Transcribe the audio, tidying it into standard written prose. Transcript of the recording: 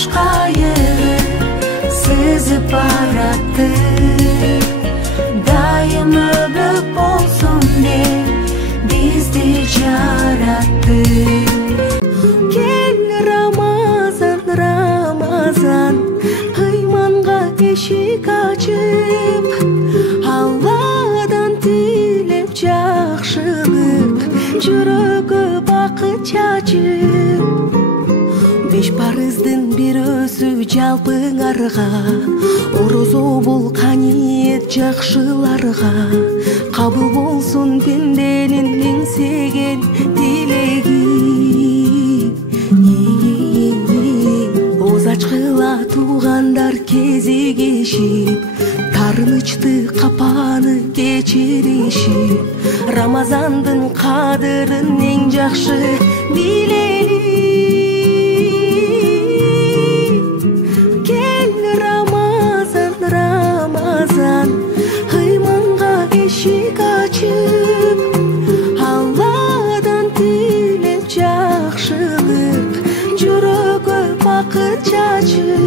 кош кайгы сызып баратты. Дайым өмүр болсун деп бизди жаратты. Кел Рамазан, Рамазан, ыйманга эшик ачып, Алладан тилеп жакшылык, жүрөгкө бакыт чачып. Беш парыздын бирөөсү жалпыңарга, орозо бул каниет жакшыларга, кабыл болсун пенденин эңсеген тилеги. Оз ачкыла туугандар кезигишип, тарынычты капаны кечиришип, Рамазандын кадырын эң жакшы билели. Кел Рамазан, Рамазан, ыйманга эшик ачып, Алладан тилеп жакшылык, жүрөгкө бакыт чачып.